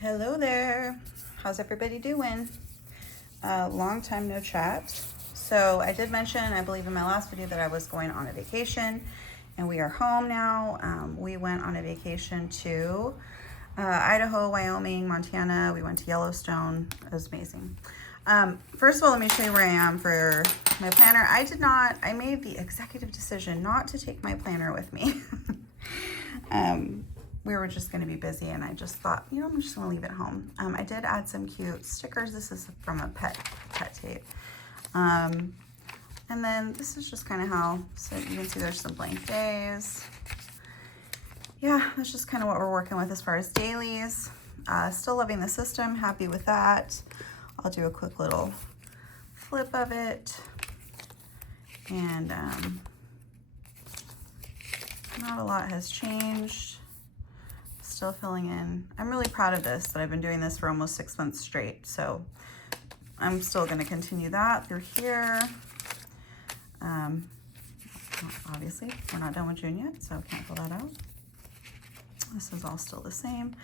Hello there. How's everybody doing? Long time no chat. So I did mention, I believe in my last video, that I was going on a vacation, and we are home now. We went on a vacation to Idaho, Wyoming, Montana. We went to Yellowstone. It was amazing. First of all, let me show you where I am for my planner. I made the executive decision not to take my planner with me. We were just going to be busy, and I just thought, you know, I'm just going to leave it home. I did add some cute stickers. This is from a pet tape. And then this is just kind of how, so you can see there's some blank days. Yeah, that's just kind of what we're working with as far as dailies. Still loving the system, happy with that. I'll do a quick little flip of it. And not a lot has changed. Still filling in. I'm really proud of this, that I've been doing this for almost 6 months straight. So I'm still going to continue that through here. Obviously, we're not done with June yet, so can't pull that out. This is all still the same.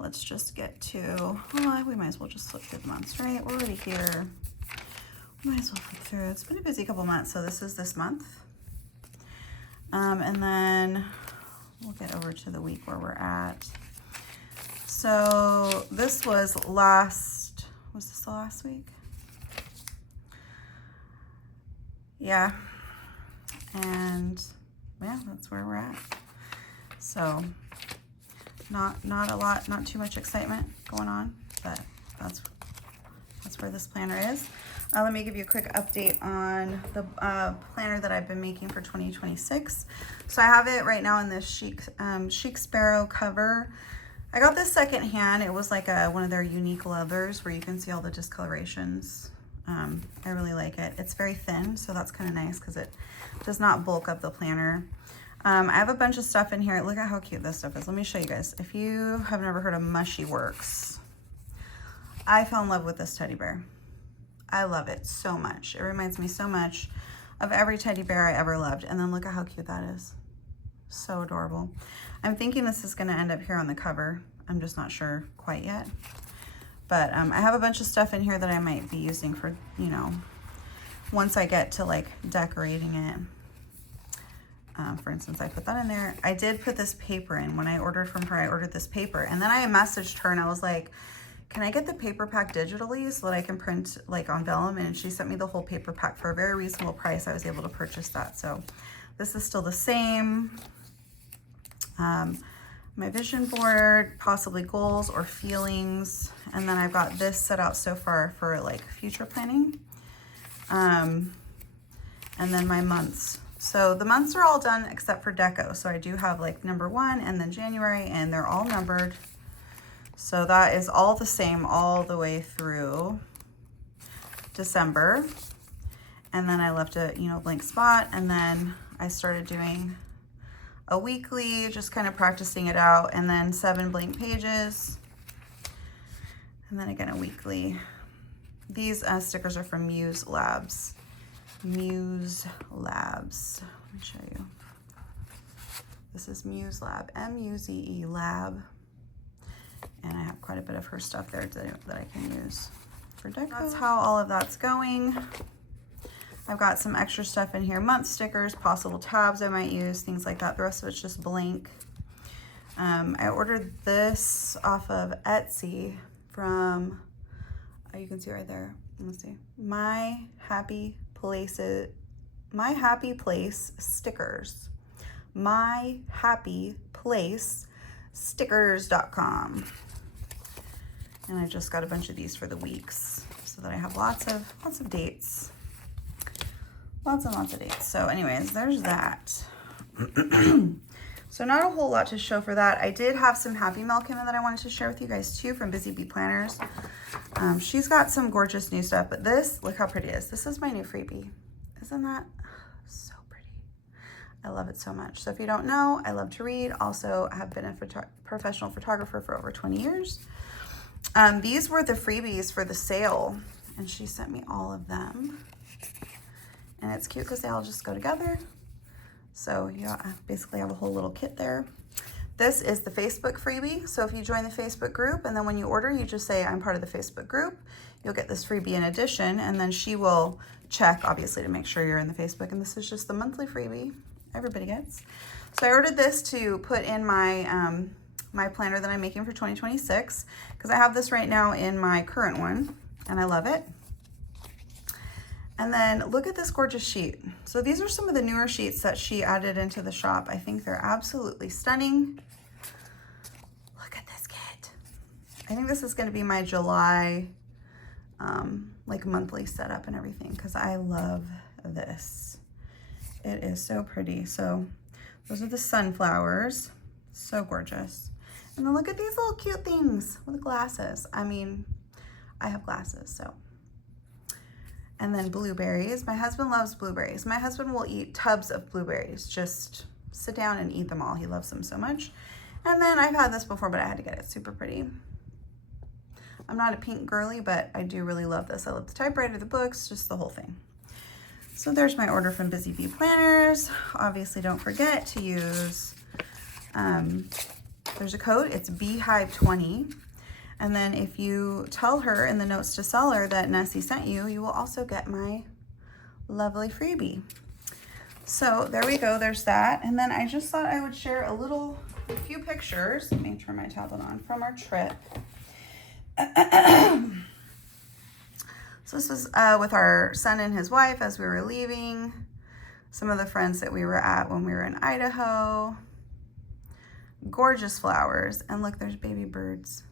Let's just get to, well, we might as well just flip through the months, right? We're already here. We might as well flip through. It's been a busy couple months, so this is this month. And then we'll get over to the week where we're at. So this was this the last week? Yeah. And yeah, that's where we're at. So not a lot, not too much excitement going on, but that's where this planner is. Let me give you a quick update on the planner that I've been making for 2026. So I have it right now in this Chic Sparrow cover. I got this secondhand. It was like one of their unique levers where you can see all the discolorations. I really like it. It's very thin, so that's kind of nice because it does not bulk up the planner. I have a bunch of stuff in here. Look at how cute this stuff is. Let me show you guys. If you have never heard of Mushy Works, I fell in love with this teddy bear. I love it so much. It reminds me so much of every teddy bear I ever loved. And then look at how cute that is. So adorable. I'm thinking this is going to end up here on the cover. I'm just not sure quite yet. But I have a bunch of stuff in here that I might be using for, you know, once I get to like decorating it. For instance, I put that in there. I did put this paper in. When I ordered from her, I ordered this paper. And then I messaged her and I was like, can I get the paper pack digitally so that I can print like on vellum? And she sent me the whole paper pack for a very reasonable price. I was able to purchase that. So this is still the same. My vision board, possibly goals or feelings. And then I've got this set out so far for like future planning. And then my months. So the months are all done except for deco. So I do have like number 1 and then January, and they're all numbered. So that is all the same all the way through December. And then I left a, you know, blank spot. And then I started doing a weekly, just kind of practicing it out. And then 7 blank pages. And then again, a weekly. These stickers are from Muse Labs. Muse Labs. Let me show you. This is Muse Lab, M-U-Z-E Lab. And I have quite a bit of her stuff there that I can use for deco. That's how all of that's going. I've got some extra stuff in here. Month stickers, possible tabs I might use, things like that. The rest of it's just blank. I ordered this off of Etsy from, you can see right there. Let's see. My Happy Place Stickers. My Happy Place Stickers.com. And I just got a bunch of these for the weeks so that I have lots of dates. Lots and lots of dates. So anyways, there's that. So not a whole lot to show for that. I did have some Happy Mail come in that I wanted to share with you guys too from Busy Bee Planners. She's got some gorgeous new stuff, but this, look how pretty it is. This is my new freebie. Isn't that so pretty? I love it so much. So if you don't know, I love to read. Also, I have been a professional photographer for over 20 years. These were the freebies for the sale, and she sent me all of them. And it's cute because they all just go together. So you basically have a whole little kit there. This is the Facebook freebie. So if you join the Facebook group and then when you order, you just say, I'm part of the Facebook group, you'll get this freebie in addition. And then she will check, obviously, to make sure you're in the Facebook. And this is just the monthly freebie everybody gets. So I ordered this to put in my, my planner that I'm making for 2026, because I have this right now in my current one and I love it. And then look at this gorgeous sheet. So these are some of the newer sheets that she added into the shop. I think they're absolutely stunning. Look at this kit. I think this is going to be my July like monthly setup and everything, because I love this. It is so pretty. So those are the sunflowers. So gorgeous. And then look at these little cute things with glasses. I mean, I have glasses, so. And then blueberries. My husband loves blueberries. My husband will eat tubs of blueberries. Just sit down and eat them all. He loves them so much. And then I've had this before, but I had to get it. Super pretty. I'm not a pink girly, but I do really love this. I love the typewriter, the books, just the whole thing. So there's my order from Busy Bee Planners. Obviously, don't forget to use, there's a code. It's Beehive20. And then if you tell her in the notes to seller that Nessie sent you, you will also get my lovely freebie. So there we go, there's that. And then I just thought I would share a few pictures, let me turn my tablet on, from our trip. So this was with our son and his wife as we were leaving. Some of the friends that we were at when we were in Idaho. Gorgeous flowers, and look, there's baby birds.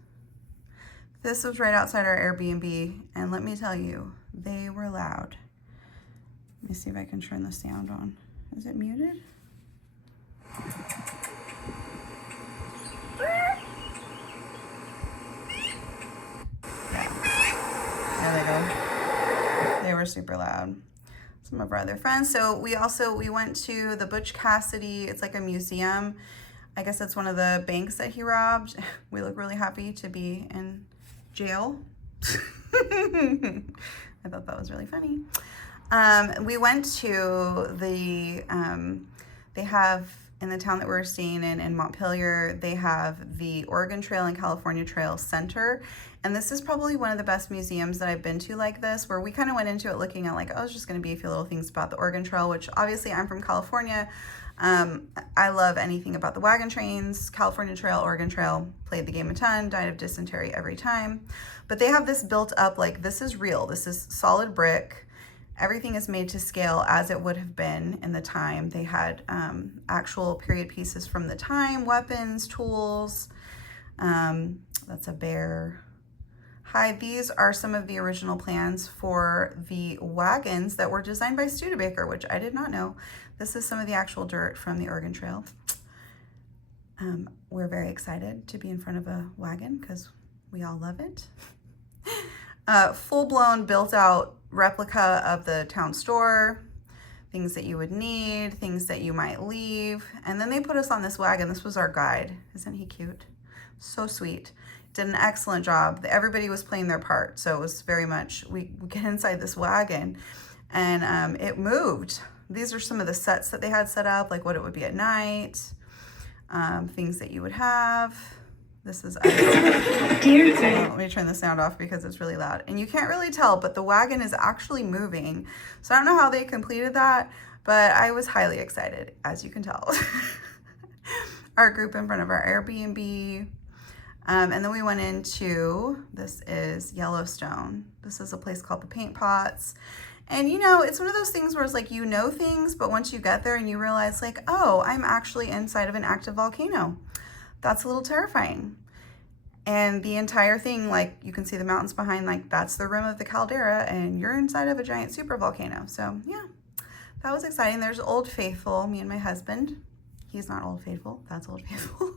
This was right outside our Airbnb, and let me tell you, they were loud. Let me see if I can turn the sound on. Is it muted? Yeah. There they go. They were super loud. Some of our other friends. So we went to the Butch Cassidy, it's like a museum. I guess it's one of the banks that he robbed. We look really happy to be in jail. I thought that was really funny. We went to the, they have, in the town that we're staying in Montpelier, they have the Oregon Trail and California Trail Center. And this is probably one of the best museums that I've been to like this, where we kind of went into it looking at like, oh, it's just going to be a few little things about the Oregon Trail, which obviously I'm from California. I love anything about the wagon trains. California Trail, Oregon Trail, played the game a ton, died of dysentery every time. But they have this built up like, this is real. This is solid brick. Everything is made to scale as it would have been in the time. They had actual period pieces from the time, weapons, tools. That's a bear. Hi, these are some of the original plans for the wagons that were designed by Studebaker, which I did not know. This is some of the actual dirt from the Oregon Trail. We're very excited to be in front of a wagon because we all love it. Full-blown built-out replica of the town store, things that you would need, things that you might leave. And then they put us on this wagon. This was our guide. Isn't he cute? So sweet. Did an excellent job. Everybody was playing their part. So it was very much, we get inside this wagon and it moved. These are some of the sets that they had set up, like what it would be at night, things that you would have. This is us. Let me turn the sound off because it's really loud. And you can't really tell, but the wagon is actually moving. So I don't know how they completed that, but I was highly excited, as you can tell. Our group in front of our Airbnb. And then we went into, this is Yellowstone. This is a place called the Paint Pots. And you know, it's one of those things where it's like, you know things, but once you get there and you realize like, oh, I'm actually inside of an active volcano. That's a little terrifying. And the entire thing, like you can see the mountains behind, like that's the rim of the caldera and you're inside of a giant super volcano. So yeah, that was exciting. There's Old Faithful, me and my husband. He's not Old Faithful, that's Old Faithful.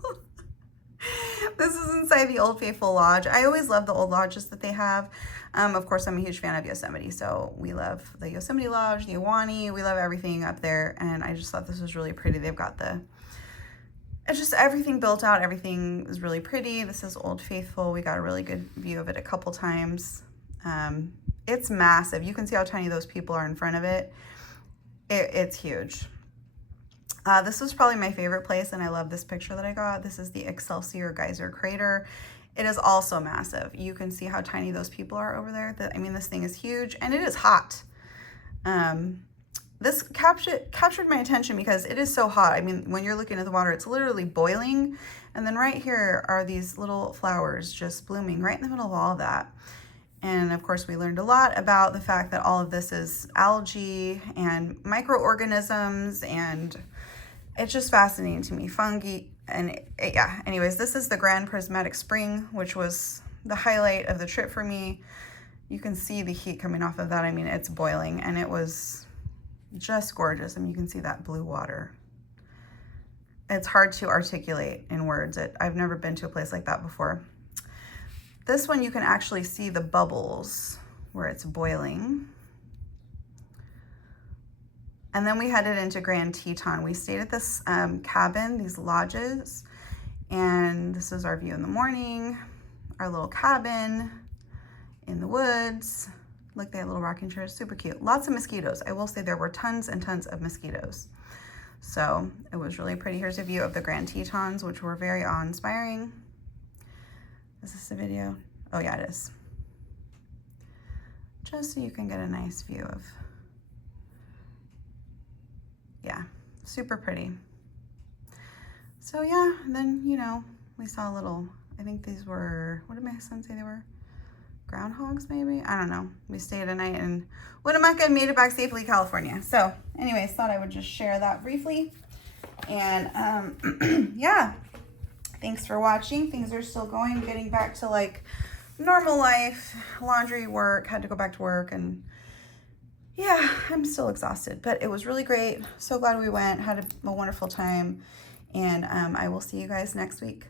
This is inside the Old Faithful Lodge. I always love the old lodges that they have. Of course, I'm a huge fan of Yosemite, so we love the Yosemite Lodge, the Ahwahnee. We love everything up there, and I just thought this was really pretty. They've got it's just everything built out. Everything is really pretty. This is Old Faithful. We got a really good view of it a couple times. It's massive. You can see how tiny those people are in front of it. It's huge. This was probably my favorite place, and I love this picture that I got. This is the Excelsior Geyser Crater. It is also massive. You can see how tiny those people are over there. I mean, this thing is huge, and it is hot. This captured my attention because it is so hot. I mean, when you're looking at the water, it's literally boiling. And then right here are these little flowers just blooming right in the middle of all of that. And of course, we learned a lot about the fact that all of this is algae and microorganisms, and it's just fascinating to me. Fungi, and yeah, anyways, this is the Grand Prismatic Spring, which was the highlight of the trip for me. You can see the heat coming off of that. I mean, it's boiling, and it was just gorgeous. I mean, you can see that blue water. It's hard to articulate in words. I've never been to a place like that before. This one, you can actually see the bubbles where it's boiling. And then we headed into Grand Teton. We stayed at this cabin, these lodges, and this is our view in the morning, our little cabin in the woods. Look, they had little rocking chairs, super cute. Lots of mosquitoes. I will say there were tons and tons of mosquitoes. So it was really pretty. Here's a view of the Grand Tetons, which were very awe-inspiring. Is this a video? Oh yeah, it is. Just so you can get a nice view of, yeah, super pretty. So yeah, and then, you know, we saw a little, I think these were, what did my son say they were? Groundhogs, maybe? I don't know. We stayed a night in Winnemucca and made it back safely to California. So anyways, thought I would just share that briefly. And yeah, thanks for watching. Things are still going, getting back to like normal life, laundry, work, had to go back to work, and yeah, I'm still exhausted, but it was really great. So glad we went, had a wonderful time, and I will see you guys next week.